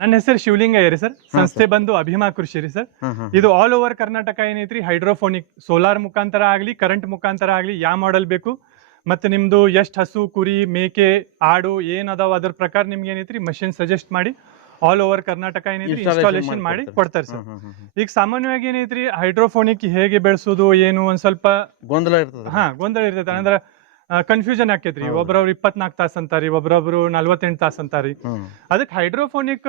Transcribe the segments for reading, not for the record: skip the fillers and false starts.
ನನ್ನ ಹೆಸರು ಶಿವಲಿಂಗಯ್ಯ ರೀ ಸರ್. ಹಾ, ಸಂಸ್ಥೆ ಬಂದು ಅಭಿಮಾ ಕೃಷಿ ರೀ ಸರ್. ಇದು ಆಲ್ ಓವರ್ ಕರ್ನಾಟಕ ಏನೈತ್ರಿ ಹೈಡ್ರೋಫೋನಿಕ್ ಸೋಲಾರ್ ಮುಖಾಂತರ ಆಗ್ಲಿ ಕರೆಂಟ್ ಮುಖಾಂತರ ಆಗ್ಲಿ ಯಾವ ಮಾಡೆಲ್ ಬೇಕು ಮತ್ತೆ ನಿಮ್ದು ಎಷ್ಟು ಹಸು ಕುರಿ ಮೇಕೆ ಆಡು ಏನ್ ಅದಾವ ಅದ್ರ ಪ್ರಕಾರ ನಿಮ್ಗೆ ಏನೈತ್ರಿ ಮಷಿನ್ ಸಜೆಸ್ಟ್ ಮಾಡಿ ಆಲ್ ಓವರ್ ಕರ್ನಾಟಕ ಏನೈತ್ರಿ ಇನ್ಸ್ಟಾಲೇಷನ್ ಮಾಡಿ ಕೊಡ್ತಾರೆ ಸರ್. ಈಗ ಸಾಮಾನ್ಯವಾಗಿ ಏನೈತ್ರಿ ಹೈಡ್ರೋಫೋನಿಕ್ ಹೇಗೆ ಬೆಳೆಸೋದು ಏನು ಒಂದ್ ಸ್ವಲ್ಪ ಗೊಂದಲ ಇರ್ತದೆ. ಗೊಂದಲ ಇರ್ತೈತೆ ಅಂದ್ರೆ ಕನ್ಫ್ಯೂಷನ್ ಆಕೈತ್ರಿ. ಒಬ್ರವ್ರು 24 ತಾಸು ಅಂತಾರಿ, ಒಬ್ರೊಬ್ರು 48 ತಾಸು ಅಂತಾರಿ. ಅದಕ್ಕೆ ಹೈಡ್ರೋಫೋನಿಕ್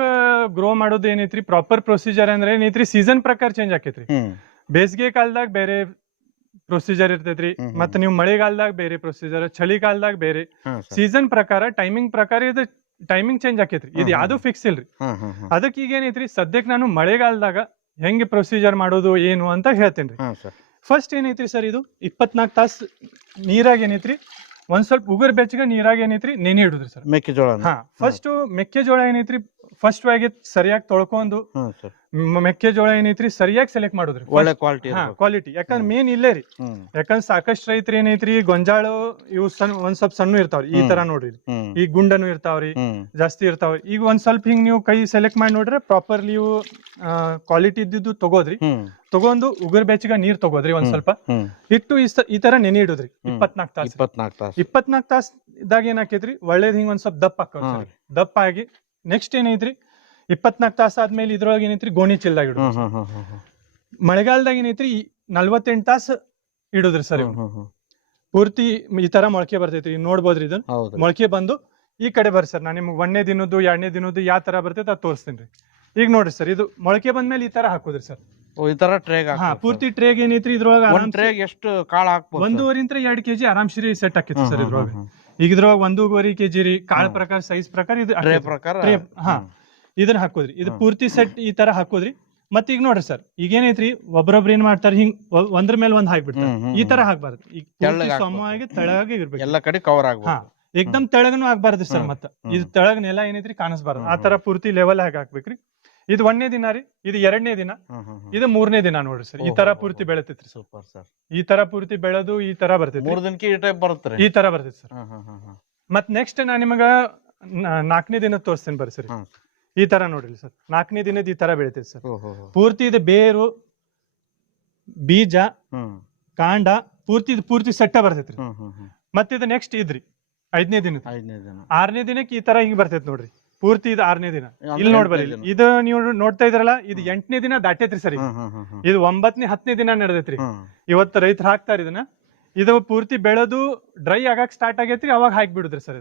ಗ್ರೋ ಮಾಡೋದು ಏನೈತ್ರಿ ಪ್ರಾಪರ್ ಪ್ರೊಸೀಜರ್ ಅಂದ್ರೆ ಏನೈತ್ರಿ ಸೀಸನ್ ಪ್ರಕಾರ ಚೇಂಜ್ ಆಕೈತ್ರಿ. ಬೇಸಿಗೆ ಕಾಲದಾಗ ಬೇರೆ ಪ್ರೊಸೀಜರ್ ಇರ್ತೈತ್ರಿ, ಮತ್ತೆ ನೀವು ಮಳೆಗಾಲದಾಗ ಬೇರೆ ಪ್ರೊಸೀಜರ್, ಚಳಿಗಾಲದಾಗ ಬೇರೆ. ಸೀಸನ್ ಪ್ರಕಾರ ಟೈಮಿಂಗ್ ಪ್ರಕಾರ ಇದು ಟೈಮಿಂಗ್ ಚೇಂಜ್ ಆಕೈತ್ರಿ. ಇದು ಯಾವ್ದು ಫಿಕ್ಸ್ ಇಲ್ರಿ. ಅದಕ್ಕೆ ಈಗ ಏನೈತ್ರಿ ಸದ್ಯಕ್ಕೆ ನಾನು ಮಳೆಗಾಲದಾಗ ಹೆಂಗೆ ಪ್ರೊಸೀಜರ್ ಮಾಡೋದು ಏನು ಅಂತ ಹೇಳ್ತೇನ್ರಿ. ಫಸ್ಟ್ ಏನೈತ್ರಿ ಸರ್, ಇದು 24 ತಾಸು ನೀರಾಗ ಏನೈತ್ರಿ ಒಂದ್ ಸ್ವಲ್ಪ ಉಗುರ್ ಬೆಚ್ಚಗ ನೀರಾಗ ಏನೈತ್ರಿ ನೆನೆ ಇಡುದ್ರಿ ಸರ್ ಮೆಕ್ಕೆಜೋಳ. ಫಸ್ಟ್ ಮೆಕ್ಕೆಜೋಳ ಏನೈತ್ರಿ ಫಸ್ಟ್ ಆಗಿ ಸರಿಯಾಗಿ ತೊಳ್ಕೊಂಡು ಮೆಕ್ಕೆಜೋಳ ಏನೈತ್ರಿ ಸರಿಯಾಗಿ ಸೆಲೆಕ್ಟ್ ಮಾಡುದ್ರಿ ಒಳ್ಳೆ ಕ್ವಾಲಿಟಿ. ಯಾಕಂದ್ರೆ ಮೇನ್ ಇಲ್ಲೇ ರೀ. ಯಾಕಂದ್ರೆ ಸಾಕಷ್ಟು ರೈತರು ಏನೈತ್ರಿ ಗೊಂಜಾಳ ಇವು ಒಂದ್ ಸ್ವಲ್ಪ ಸಣ್ಣ ಇರ್ತಾವ್ರಿ, ಈ ತರ ನೋಡ್ರಿ. ಈ ಗುಂಡನು ಇರ್ತಾವ್ರಿ, ಜಾಸ್ತಿ ಇರ್ತಾವ್ರಿ. ಈಗ ಒಂದ್ ಸ್ವಲ್ಪ ಹಿಂಗ್ ನೀವು ಕೈ ಸೆಲೆಕ್ಟ್ ಮಾಡಿ ನೋಡ್ರೆ ಪ್ರಾಪರ್ಲಿ ಇವು ಕ್ವಾಲಿಟಿ ಇದ್ದಿದ್ದು ತಗೋದ್ರಿ. ತಗೊಂಡು ಉಗುರ್ ಬೆಚ್ಚಗ ನೀರ್ ತಗೋದ್ರಿ ಒಂದ್ ಸ್ವಲ್ಪ ಇಟ್ಟು ಈ ತರ ನೆನೆ ಇಡುದ್ರಿ 24 ತಾಸ್ದಾಗ ಏನಾಕೈತ್ರಿ ಒಳ್ಳೇದ್ ಹಿಂಗ್ ಒಂದ್ ಸ್ವಲ್ಪ ದಪ್ಪ ಆಗಿ ನೆಕ್ಸ್ಟ್ ಏನೈತ್ರಿ 24 ತಾಸು ಆದ್ಮೇಲೆ ಇದ್ರೊಳಗೆ ಏನೈತ್ರಿ ಗೋಣಿ ಚೀಲದಾಗ ಇಡುದು. ಮಳೆಗಾಲದಾಗ ಏನೈತ್ರಿ 48 ತಾಸು ಇಡುದ್ರಿ ಸರ್. ಪೂರ್ತಿ ಈ ತರ ಮೊಳಕೆ ಬರ್ತೈತ್ರಿ, ನೋಡ್ಬೋದ್ರಿ. ಇದನ್ನ ಮೊಳಕೆ ಬಂದು ಈ ಕಡೆ ಬರ್ರಿ ಸರ್. ನಾನು ನಿಮ್ಗೆ 1ನೇ ದಿನದ್ದು 2ನೇ ದಿನದ್ದು ಯಾವ ತರ ಬರ್ತೈತೆ ಅದ್ ತೋರಿಸ್ತೀನಿ. ಈಗ ನೋಡ್ರಿ ಸರ್, ಇದು ಮೊಳಕೆ ಬಂದ್ಮೇಲೆ ಈ ತರ ಹಾಕೋದ್ರಿ ಸರ್. ಈ ತರ ಟ್ರೇಗ್ ಪೂರ್ತಿ ಟ್ರೇಗ್ ಏನೈತ್ರಿ ಇದ್ರೊಳಗ ಎಷ್ಟು ಕಾಳು ಹಾಕ್ಬೋದು? 1.5 2 ಕೆಜಿ ಆರಾಮ್ಶ್ರೀ ಸೆಟ್ ಆಕೈತಿ ಸರ್ ಇದ್ರೊಳಗ. ಈಗ ಇದ್ರೊಳಗ 1.5 ಕೆಜಿ ರೀ ಕಾಳ ಪ್ರಕಾರ ಸೈಜ್ ಪ್ರಕಾರ ಇದು ಇದನ್ನ ಹಾಕೋದ್ರಿ. ಇದು ಪೂರ್ತಿ ಸೆಟ್ ಈ ತರ ಹಾಕೋದ್ರಿ. ಮತ್ ಈಗ ನೋಡ್ರಿ ಸರ್, ಈಗ ಏನೈತ್ರಿ ಒಬ್ರೊಬ್ರು ಏನ್ ಮಾಡ್ತಾರ ಹಿಂಗ್ ಒಂದ್ರ ಮೇಲೆ ಒಂದ್ ಹಾಕ್ಬಿಡ್ತಾರ. ಈ ತರ ಹಾಕ್ಬಾರ್ದು. ಈಗ ಸಮವಾಗಿ ತೆಳಗಾಗಿ ಇರ್ಬೇಕು, ಎಲ್ಲ ಕಡೆ ಕವರ್ ಆಗ್ಬೇಕು. ಏಕ್ದಮ್ ತೆಳಗನು ಆಗ್ಬಾರ್ದು ಸರ್. ಮತ್ತ ಇದು ತೆಳಗ ನೆಲ ಏನೈತ್ರಿ ಕಾಣಿಸ್ಬಾರ್ದು. ಆ ತರ ಪೂರ್ತಿ ಲೆವೆಲ್ ಆಗಿ ಹಾಕ್ಬೇಕ್ರಿ. ಇದು 1ನೇ ದಿನ ರೀ, ಇದು 2ನೇ ದಿನ, ಇದು 3ನೇ ದಿನ ನೋಡ್ರಿ ಸರ್. ಈ ತರ ಪೂರ್ತಿ ಬೆಳತೈತ್ರಿ. Super sir. ಈ ತರ ಪೂರ್ತಿ ಬೆಳೆದು ಈ ತರ ಬರ್ತೈತಿ. 3 ದಿನಕ್ಕೆ ಈ ತರ ಬರ್ತೈತಿ ಸರ್. ಮತ್ ನೆಕ್ಸ್ಟ್ ನಾ ನಿಮಗ 4ನೇ ದಿನ ತೋರಿಸ್ತೇನೆ ಬರ್ರಿ ಸರ್. ಈ ತರ ನೋಡ್ರಿ ಸರ್, 4ನೇ ದಿನದ ಈ ತರ ಬೆಳಿತೈತಿ ಸರ್. ಪೂರ್ತಿ ಇದು ಬೇರು ಬೀಜ ಕಾಂಡ ಪೂರ್ತಿ ಸೆಟ್ಟ ಬರ್ತೈತ್ರಿ. ಮತ್ ಇದು ನೆಕ್ಸ್ಟ್ ಇದ್ರಿ 5ನೇ ದಿನ 6ನೇ ದಿನಕ್ಕೆ ಈ ತರ ಹಿಂಗ್ ಬರ್ತೈತಿ ನೋಡ್ರಿ. ಪೂರ್ತಿ ಇದು 6ನೇ ದಿನ. ಇಲ್ಲಿ ನೋಡ್ಬರಿ, ಇದು ನೀವು ನೋಡ್ತಾ ಇದ್ರಲ್ಲ, ಇದು 8ನೇ ದಿನ ದಾಟೈತ್ರಿ ಸರ್. ಇದು 9ನೇ 10ನೇ ದಿನ ನಡೆದೈತ್ರಿ. ಇವತ್ತು ರೈತರು ಹಾಕ್ತಾರ ಇದನ್ನ. ಇದು ಪೂರ್ತಿ ಬೆಳೆದು ಡ್ರೈ ಆಗಕ್ ಸ್ಟಾರ್ಟ್ ಆಗೈತ್ರಿ, ಅವಾಗ ಹಾಕಿ ಬಿಡುದ್ರಿ ಸರ್.